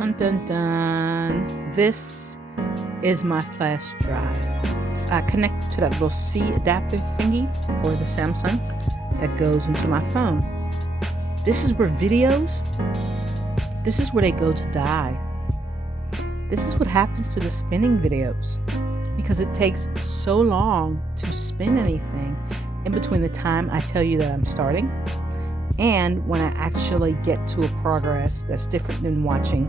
Dun dun dun. This is my flash drive. I connect to that little C adapter thingy for the Samsung that goes into my phone. This is where this is where they go to die. This is what happens to the spinning videos because it takes so long to spin anything in between the time I tell you that I'm starting and when I actually get to a progress that's different than watching,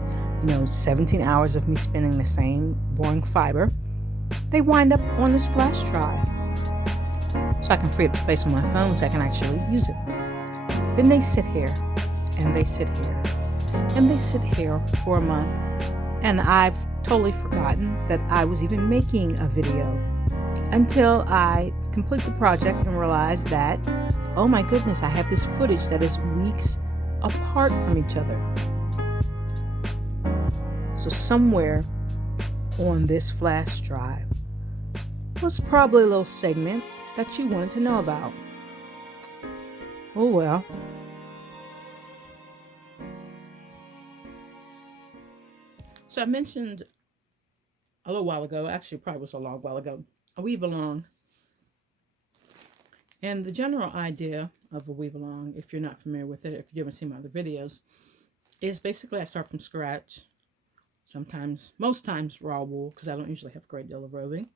17 hours of me spinning the same boring fiber. They wind up on this flash drive. So I can free up space on my phone so I can actually use it. Then they sit here, and they sit here, and they sit here for a month. And I've totally forgotten that I was even making a video until I complete the project and realize that, oh my goodness, I have this footage that is weeks apart from each other. So somewhere on this flash drive was probably a little segment that you wanted to know about. Oh well. So I mentioned a little while ago, actually probably was a long while ago, a weave along. And the general idea of a weave along, if you're not familiar with it, if you haven't seen my other videos, is basically I start from scratch. Sometimes, most times raw wool, because I don't usually have a great deal of roving.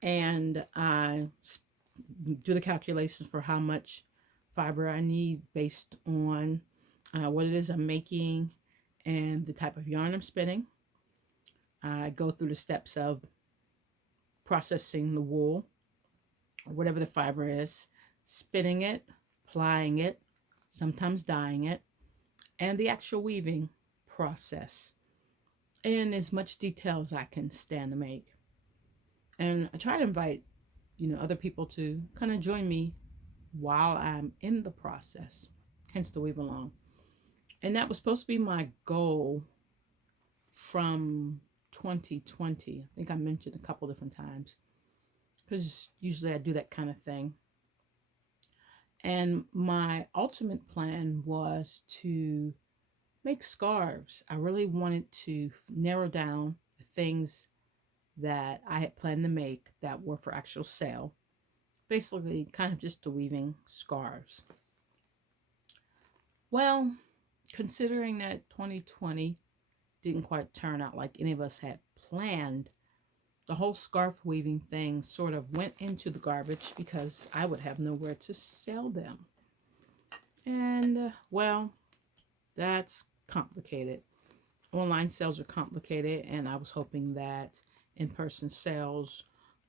And I do the calculations for how much fiber I need based on what it is I'm making and the type of yarn I'm spinning. I go through the steps of processing the wool or whatever the fiber is, spinning it, plying it, sometimes dyeing it, and the actual weaving process in as much detail as I can stand to make. And I try to invite, other people to kind of join me while I'm in the process, hence the weave along. And that was supposed to be my goal from 2020. I think I mentioned a couple different times because usually I do that kind of thing. And my ultimate plan was to make scarves. I really wanted to narrow down the things that I had planned to make that were for actual sale. Basically, kind of just the weaving scarves. Well, considering that 2020 didn't quite turn out like any of us had planned, the whole scarf weaving thing sort of went into the garbage because I would have nowhere to sell them. And, well, that's complicated. Online sales are complicated, and I was hoping that in-person sales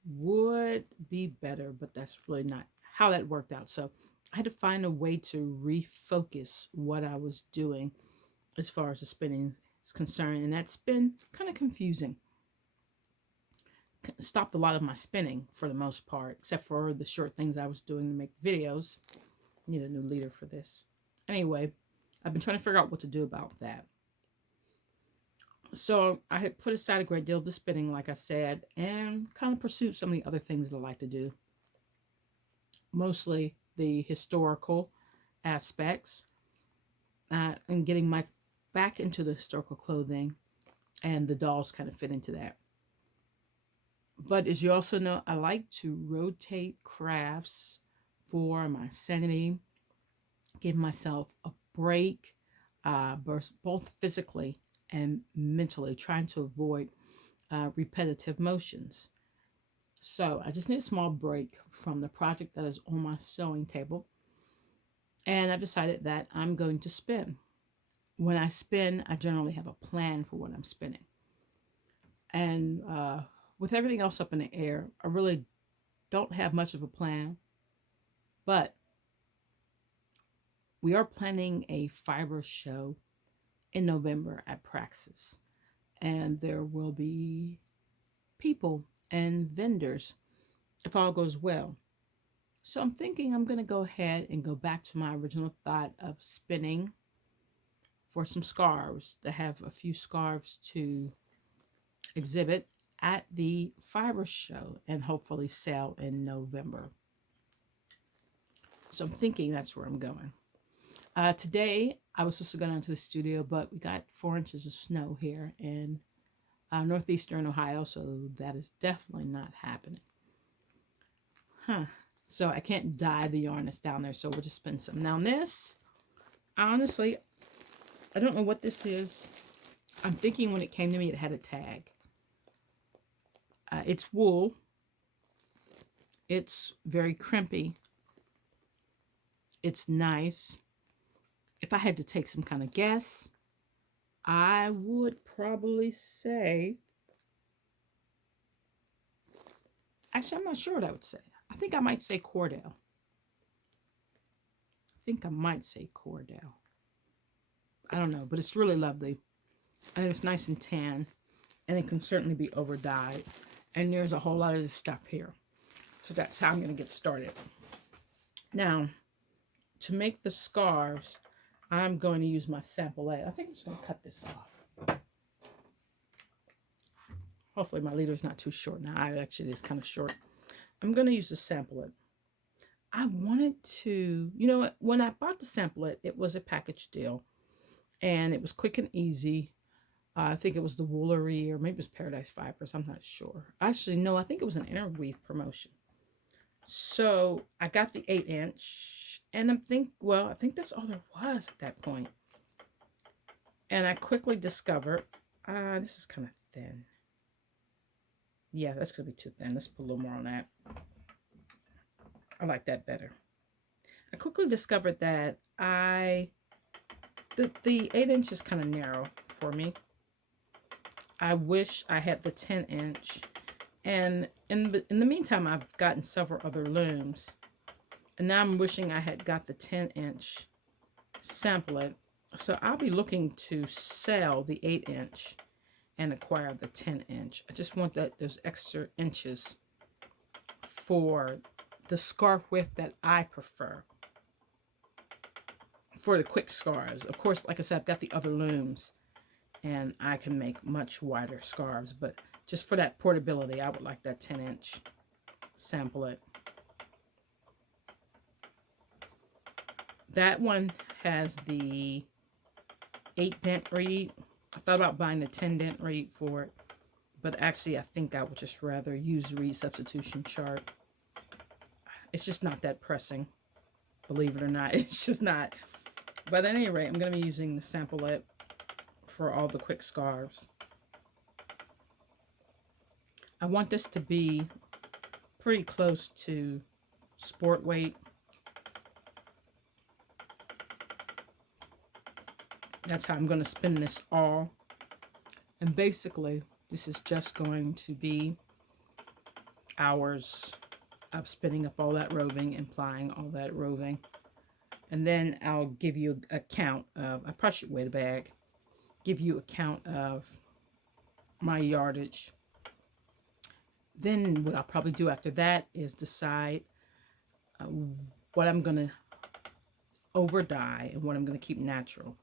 would be better, but that's really not how that worked out. So I had to find a way to refocus what I was doing as far as the spinning is concerned, and that's been kind of confusing. Stopped a lot of my spinning for the most part, except for the short things I was doing to make videos. Need a new leader for this. Anyway, I've been trying to figure out what to do about that. So I had put aside a great deal of the spinning, like I said, and kind of pursued some of the other things that I like to do. Mostly the historical aspects and getting my back into the historical clothing, and the dolls kind of fit into that. But as you also know, I like to rotate crafts for my sanity, give myself a break, both physically and mentally, trying to avoid repetitive motions. So I just need a small break from the project that is on my sewing table. And I've decided that I'm going to spin. When I spin, I generally have a plan for what I'm spinning. And with everything else up in the air, I really don't have much of a plan. But we are planning a fiber show in November at Praxis. And there will be people and vendors if all goes well. So I'm thinking I'm going to go ahead and go back to my original thought of spinning for some scarves, to have a few scarves to exhibit at the fiber show and hopefully sell in November. So I'm thinking that's where I'm going. Today, I was supposed to go down to the studio, but we got 4 inches of snow here in northeastern Ohio, so that is definitely not happening. Huh. So I can't dye the yarn that's down there, so we'll just spin some. Now this, honestly, I don't know what this is. I'm thinking when it came to me, it had a tag. It's wool. It's very crimpy. It's nice. If I had to take some kind of guess, I would probably say, actually, I'm not sure what I would say. I think I might say Cordell. I don't know, but it's really lovely. And it's nice and tan. And it can certainly be over dyed. And there's a whole lot of this stuff here. So that's how I'm going to get started. Now, to make the scarves, I'm going to use my sample A. I think I'm just going to cut this off. Hopefully my leader is not too short. Now, actually, it's kind of short. I'm going to use the samplet. I wanted to, you know, when I bought the samplet, it was a package deal. And it was quick and easy. I think it was the Woolery, or maybe it was Paradise Fibers. I'm not sure. Actually, no, I think it was an interweave promotion. So I got the 8-inch. And I think that's all there was at that point. And I quickly discovered, this is kind of thin. Yeah, that's going to be too thin. Let's put a little more on that. I like that better. I quickly discovered that the 8-inch is kind of narrow for me. I wish I had the 10-inch. And in the meantime, I've gotten several other looms. And now I'm wishing I had got the 10-inch samplet. So I'll be looking to sell the 8-inch and acquire the 10-inch. I just want those extra inches for the scarf width that I prefer for the quick scarves. Of course, like I said, I've got the other looms and I can make much wider scarves, but just for that portability, I would like that 10-inch samplet. That one has the 8-dent reed. I thought about buying the 10-dent reed for it, but actually I think I would just rather use the reed substitution chart. It's just not that pressing, believe it or not. It's just not. But at any rate, I'm going to be using the samplet for all the quick scarves. I want this to be pretty close to sport weight. That's how I'm going to spin this all. And basically, this is just going to be hours of spinning up all that roving and plying all that roving. And then I'll give you a count of, I probably should weigh the bag, give you a count of my yardage. Then what I'll probably do after that is decide what I'm going to over dye and what I'm going to keep natural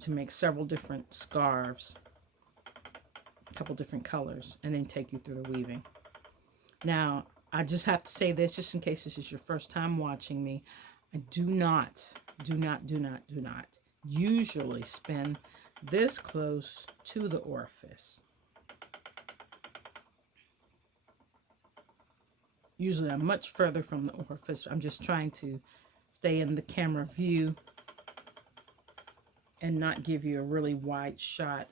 to make several different scarves, a couple different colors, and then take you through the weaving. Now, I just have to say this, just in case this is your first time watching me, I do not usually spin this close to the orifice. Usually I'm much further from the orifice. I'm just trying to stay in the camera view and not give you a really wide shot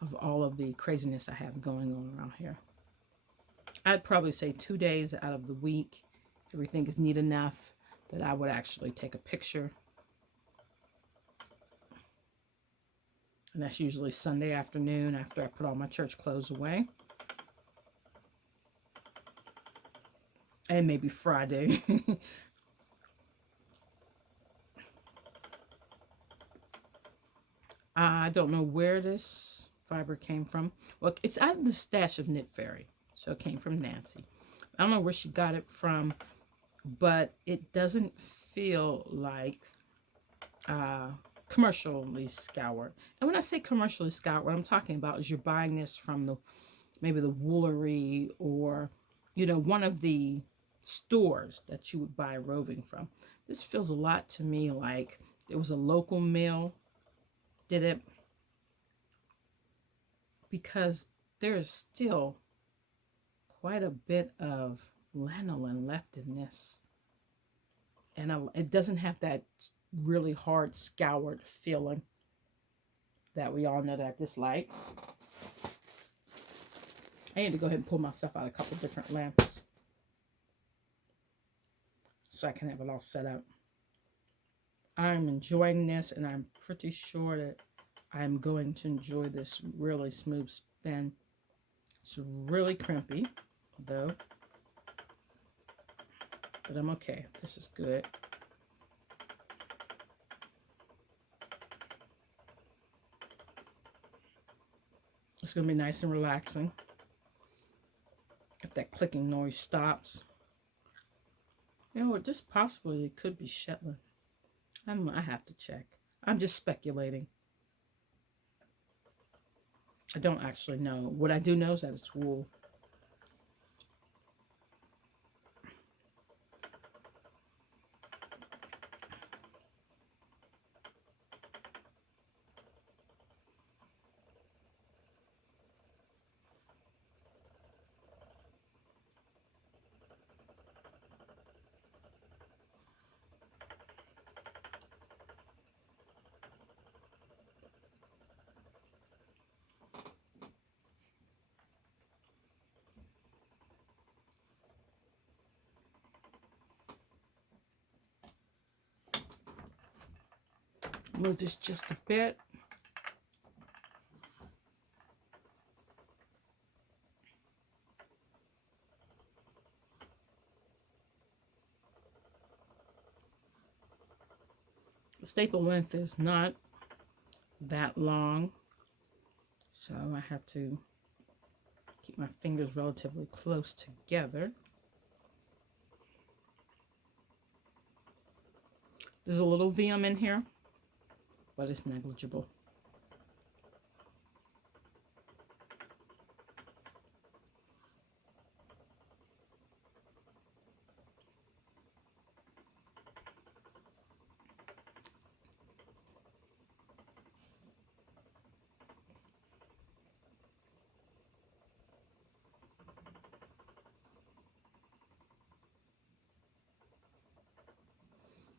of all of the craziness I have going on around here. I'd probably say 2 days out of the week, everything is neat enough that I would actually take a picture. And that's usually Sunday afternoon after I put all my church clothes away. And maybe Friday. I don't know where this fiber came from. Well, it's out of the stash of Knit Fairy. So it came from Nancy. I don't know where she got it from, but it doesn't feel like commercially scoured. And when I say commercially scoured, what I'm talking about is you're buying this from maybe the Woolery or, you know, one of the stores that you would buy roving from. This feels a lot to me like it was a local mill did it, because there is still quite a bit of lanolin left in this. And it doesn't have that really hard scoured feeling that we all know that I dislike. I need to go ahead and pull myself out a couple different lamps so I can have it all set up. I'm enjoying this, and I'm pretty sure that I'm going to enjoy this really smooth spin. It's really crimpy, though, but I'm okay. This is good. It's going to be nice and relaxing. If that clicking noise stops. You know, just possibly it could be Shetland. I have to check. I'm just speculating. I don't actually know. What I do know is that it's wool. Move this just a bit. The staple length is not that long, so I have to keep my fingers relatively close together. There's a little VM in here, but it's negligible.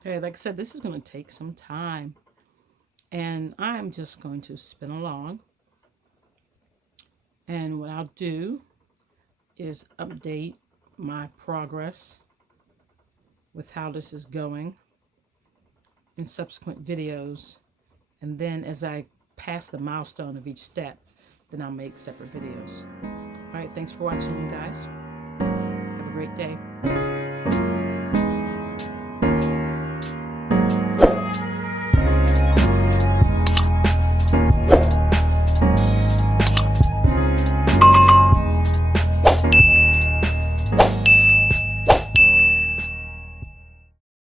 Okay, like I said, this is going to take some time, and I'm just going to spin along. And what I'll do is update my progress with how this is going in subsequent videos. And then as I pass the milestone of each step, then I'll make separate videos. All right, thanks for watching, you guys. Have a great day.